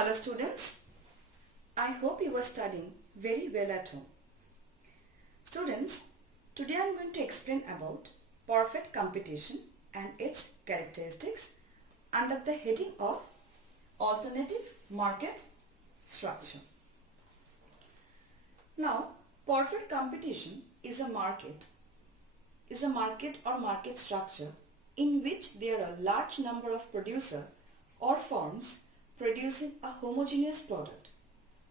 Hello students, I hope you are studying very well at home. Students, today I am going to explain about perfect competition and its characteristics under the heading of alternative market structure. Now, perfect competition is a market or market structure in which there are a large number of producers or firms producing a homogeneous product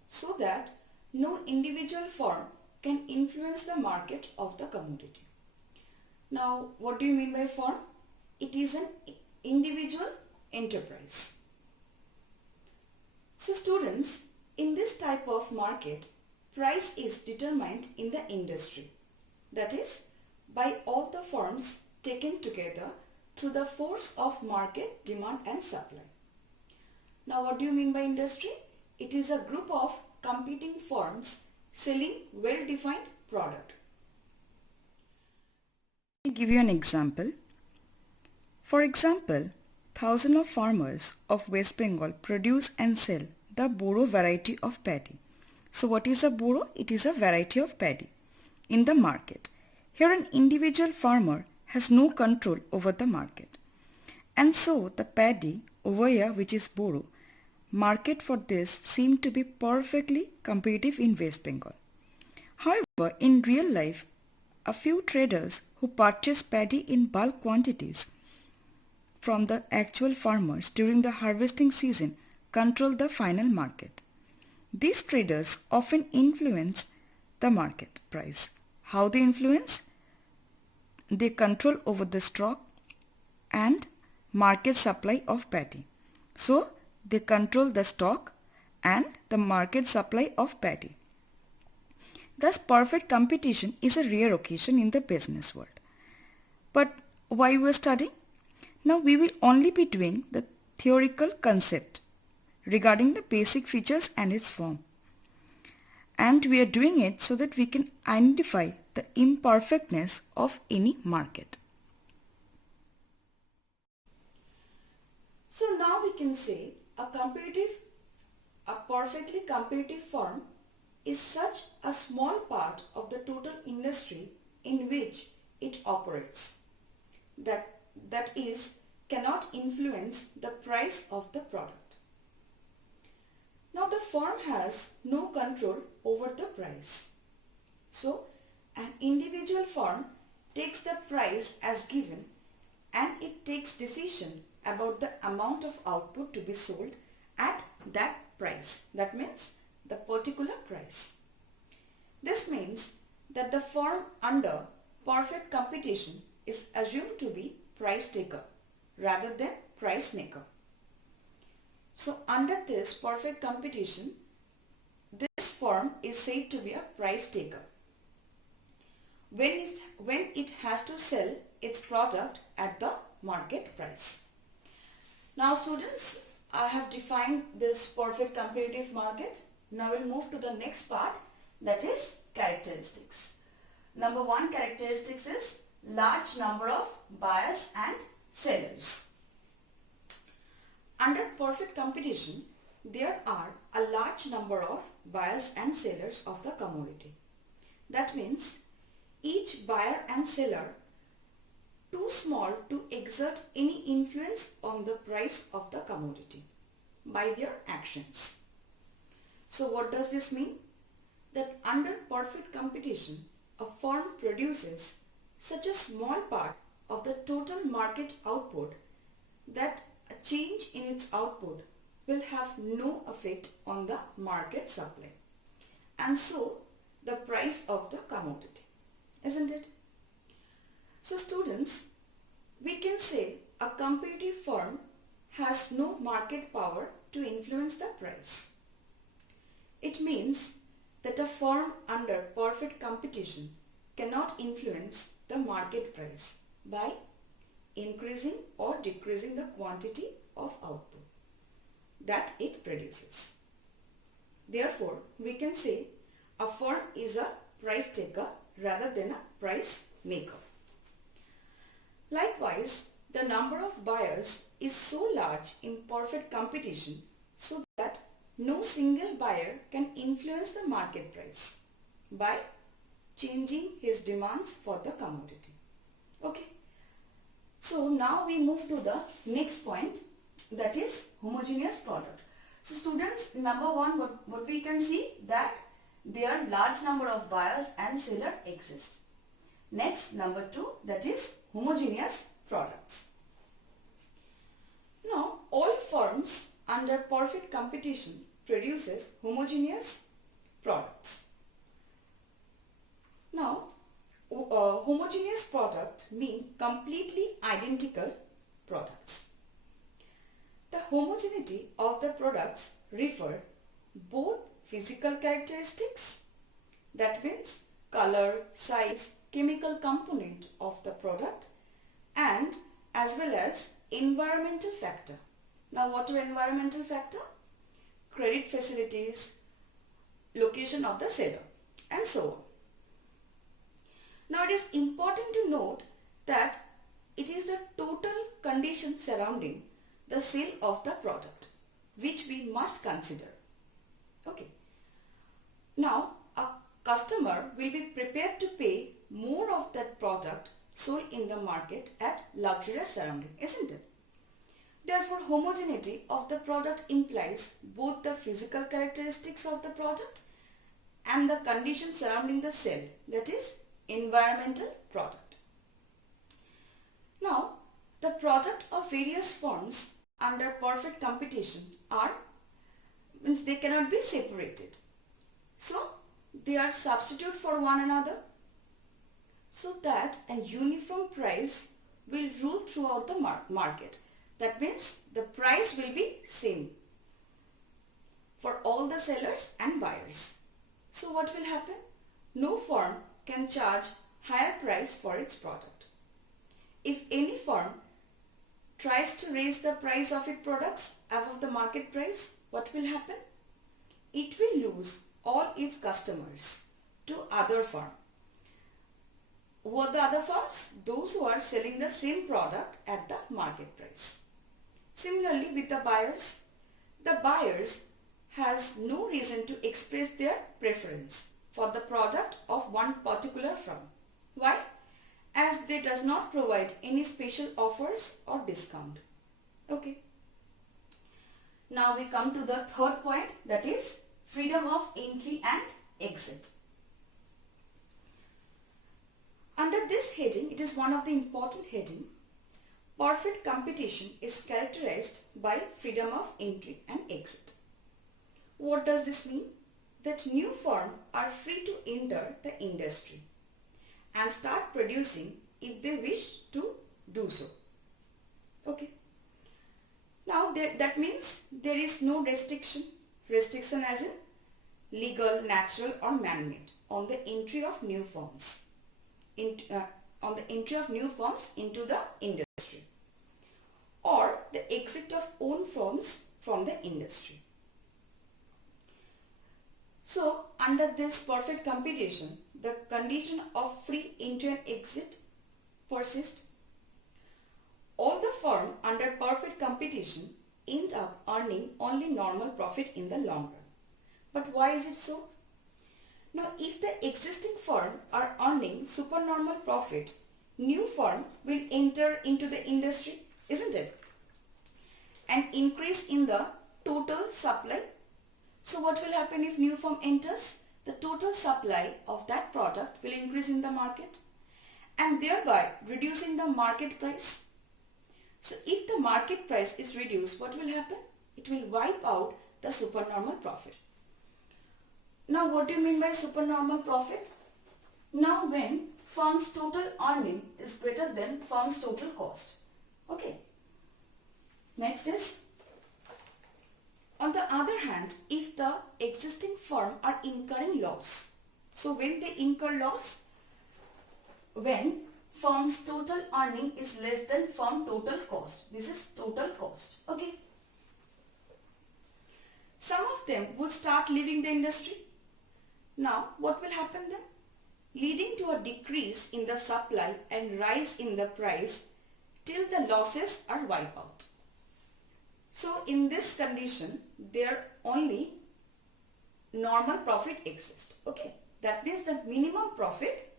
so that no individual firm can influence the market of the commodity. Now, what do you mean by firm? It is an individual enterprise. So students, in this type of market, price is determined in the industry. That is, by all the firms taken together through the force of market demand and supply. Now what do you mean by industry? It is a group of competing firms selling well-defined product. Let me give you an example. For example, thousands of farmers of West Bengal produce and sell the Boro variety of paddy. So what is a Boro? It is a variety of paddy in the market. Here an individual farmer has no control over the market. And so the paddy over here, which is Boro, market for this seemed to be perfectly competitive in West Bengal. However, in real life, a few traders who purchase paddy in bulk quantities from the actual farmers during the harvesting season control the final market. These traders often influence the market price. How they influence? They control over the stock and market supply of paddy. So, they control the stock and the market supply of paddy. Thus, perfect competition is a rare occasion in the business world. But why we are studying? Now we will only be doing the theoretical concept regarding the basic features and its form. And we are doing it so that we can identify the imperfectness of any market. So now we can say a perfectly competitive firm is such a small part of the total industry in which it operates that is cannot influence the price of the product. Now the firm has no control over the price. So an individual firm takes the price as given and it takes decision about the amount of output to be sold at that price. That means the particular price. This means that the firm under perfect competition is assumed to be price taker rather than price maker. So under this perfect competition, this firm is said to be a price taker when it has to sell its product at the market price. Now students, I have defined this perfect competitive market. Now we'll move to the next part, that is characteristics. Number one characteristics is large number of buyers and sellers. Under perfect competition, there are a large number of buyers and sellers of the commodity. That means each buyer and seller too small to exert any influence on the price of the commodity by their actions. So what does this mean? That under perfect competition, a firm produces such a small part of the total market output that a change in its output will have no effect on the market supply and so the price of the commodity, isn't it? So students, we can say a competitive firm has no market power to influence the price. It means that a firm under perfect competition cannot influence the market price by increasing or decreasing the quantity of output that it produces. Therefore, we can say a firm is a price taker rather than a price maker. Likewise, the number of buyers is so large in perfect competition so that no single buyer can influence the market price by changing his demands for the commodity. Okay. So now we move to the next point, that is homogeneous product. So students, number one, what we can see, that there are large number of buyers and seller exist. Next, number two, that is homogeneous products. Now, all firms under perfect competition produces homogeneous products. Now, homogeneous product mean completely identical products. The homogeneity of the products refer both physical characteristics, that means color, size, chemical component of the product, and as well as environmental factor. Now what are environmental factor? Credit facilities, location of the seller, and so on. Now it is important to note that it is the total condition surrounding the sale of the product which we must consider. Okay. Now a customer will be prepared to pay more of that product sold in the market at luxurious surrounding, isn't it? Therefore, homogeneity of the product implies both the physical characteristics of the product and the conditions surrounding the sale, that is environmental product. Now, the product of various firms under perfect competition means they cannot be separated. So, they are substitute for one another so that a uniform price will rule throughout the market. That means the price will be same for all the sellers and buyers. So what will happen? No firm can charge higher price for its product. If any firm tries to raise the price of its products above the market price, what will happen? It will lose all its customers to other firm. Who are the other firms? Those who are selling the same product at the market price. Similarly with the buyers has no reason to express their preference for the product of one particular firm. Why? As they does not provide any special offers or discount. Okay. Now we come to the third point, that is freedom of entry and exit. Under this heading, it is one of the important heading. Perfect competition is characterized by freedom of entry and exit. What does this mean? That new firms are free to enter the industry and start producing if they wish to do so. Okay. Now that means there is no restriction as in legal, natural or man-made on the entry of new firms. On the entry of new firms into the industry or the exit of own firms from the industry. So under this perfect competition, the condition of free entry and exit persists. All the firms under perfect competition end up earning only normal profit in the long run. But why is it so? Now, if the existing firm are earning supernormal profit, new firm will enter into the industry, isn't it? And increase in the total supply. So what will happen if new firm enters? The total supply of that product will increase in the market and thereby reducing the market price. So if the market price is reduced, what will happen? It will wipe out the supernormal profit. Now what do you mean by supernormal profit? Now when firm's total earning is greater than firm's total cost. Okay. Next is, on the other hand, if the existing firm are incurring loss. So when they incur loss, when firm's total earning is less than firm total cost. This is total cost. Okay. Some of them would start leaving the industry. Now, what will happen then? Leading to a decrease in the supply and rise in the price till the losses are wiped out. So, in this condition, there only normal profit exists. Okay, that means the minimum profit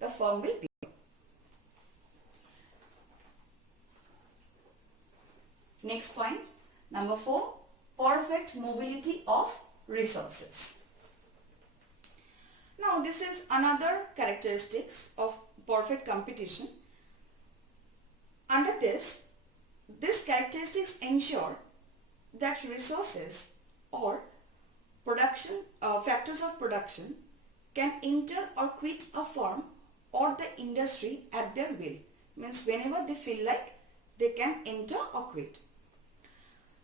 the firm will be. Next point, number 4, perfect mobility of resources. Now this is another characteristics of perfect competition. Under this characteristics ensure that resources or production factors of production can enter or quit a firm or the industry at their will. Means whenever they feel like they can enter or quit.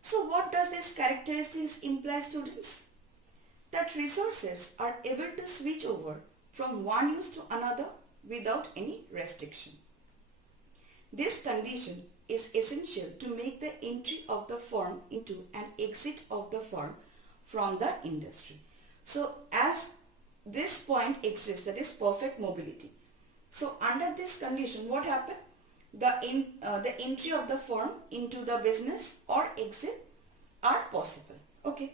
So what does this characteristics imply, students? That resources are able to switch over from one use to another without any restriction. This condition is essential to make the entry of the firm into and exit of the firm from the industry. So as this point exists, that is perfect mobility. So under this condition, what happened? The entry of the firm into the business or exit are possible. Okay.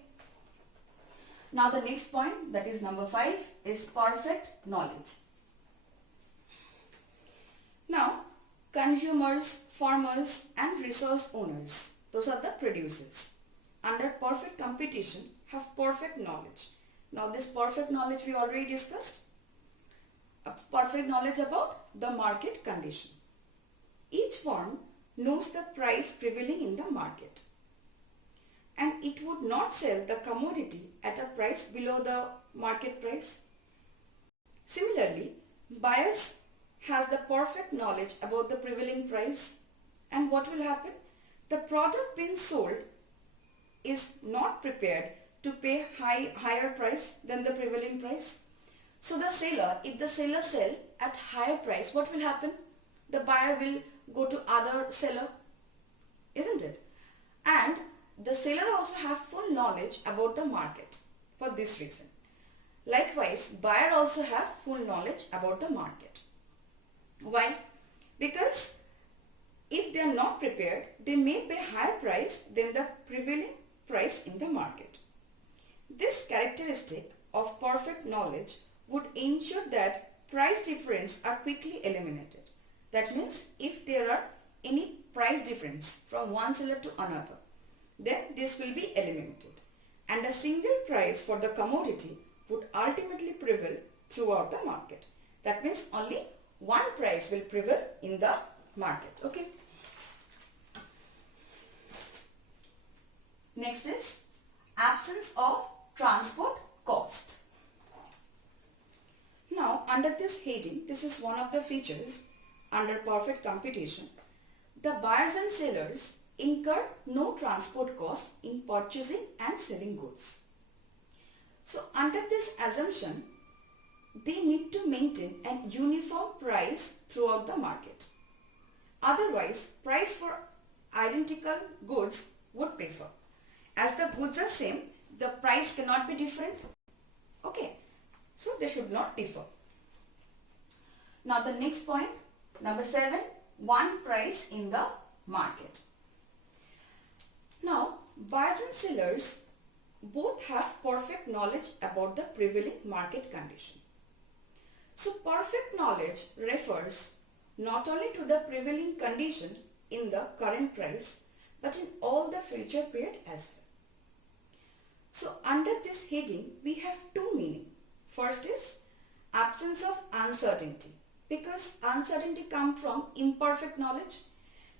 Now the next point, that is number 5, is perfect knowledge. Now consumers, farmers and resource owners, those are the producers, under perfect competition have perfect knowledge. Now this perfect knowledge we already discussed. A perfect knowledge about the market condition. Each firm knows the price prevailing in the market, and it would not sell the commodity at a price below the market price. Similarly, buyers has the perfect knowledge about the prevailing price, and what will happen? The product being sold is not prepared to pay higher price than the prevailing price. So the seller, if the seller sell at higher price, what will happen? The buyer will go to other seller, isn't it? And the seller also have full knowledge about the market for this reason. Likewise, buyer also have full knowledge about the market. Why? Because if they are not prepared, they may pay higher price than the prevailing price in the market. This characteristic of perfect knowledge would ensure that price difference are quickly eliminated. That means if there are any price difference from one seller to another, then this will be eliminated, and a single price for the commodity would ultimately prevail throughout the market. That means only one price will prevail in the market. Okay. Next is absence of transport cost. Now under this heading, this is one of the features under perfect competition. The buyers and sellers incur no transport cost in purchasing and selling goods. So under this assumption, they need to maintain an uniform price throughout the market. Otherwise, price for identical goods would differ. As the goods are same, the price cannot be different. Okay, so they should not differ. Now the next point, number 7, one price in the market. Now, buyers and sellers both have perfect knowledge about the prevailing market condition. So, perfect knowledge refers not only to the prevailing condition in the current price, but in all the future period as well. So, under this heading, we have two meaning. First is absence of uncertainty, because uncertainty comes from imperfect knowledge.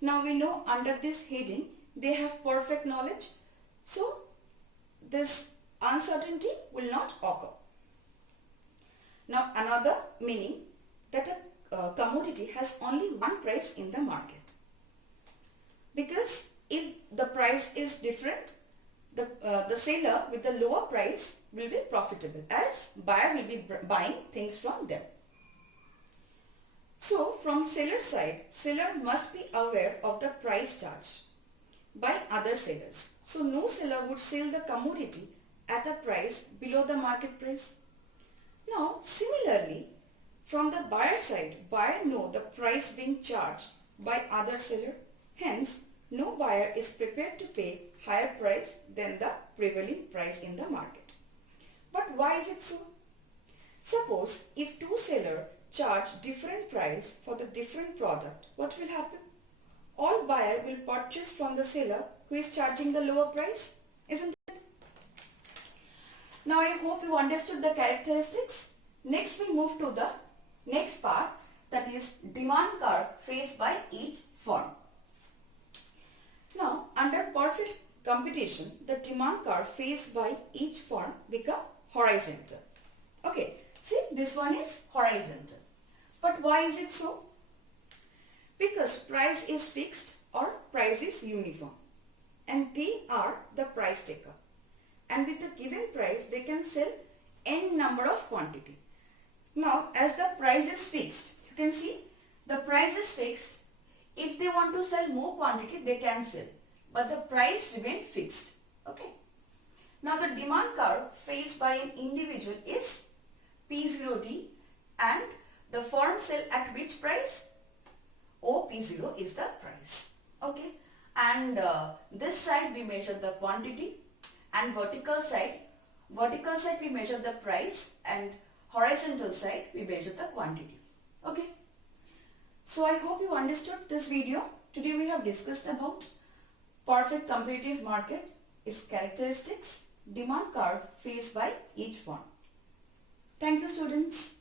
Now we know under this heading they have perfect knowledge, so this uncertainty will not occur. Now another meaning, that a commodity has only one price in the market, because if the price is different, the seller with the lower price will be profitable, as buyer will be buying things from them. So from seller side, seller must be aware of the price charged by other sellers. So no seller would sell the commodity at a price below the market price. Now similarly, from the buyer side, buyer know the price being charged by other seller. Hence, no buyer is prepared to pay higher price than the prevailing price in the market. But why is it so? Suppose if two sellers charge different price for the different product, what will happen? All buyer will purchase from the seller who is charging the lower price, isn't it? Now I hope you understood the characteristics. Next we move to the next part, that is demand curve faced by each firm. Now under perfect competition, the demand curve faced by each firm become horizontal. Okay, see this one is horizontal. But why is it so? Because price is fixed or price is uniform and they are the price taker. And with the given price, they can sell any number of quantity. Now, as the price is fixed, you can see the price is fixed. If they want to sell more quantity, they can sell. But the price remains fixed. Okay. Now, the demand curve faced by an individual is P0D and the firm sell at which price? OP0 is the price. Okay. And this side we measure the quantity, and vertical side we measure the price, and horizontal side we measure the quantity. Okay. So I hope you understood this video. Today we have discussed about perfect competitive market, its characteristics, demand curve faced by each firm. Thank you students.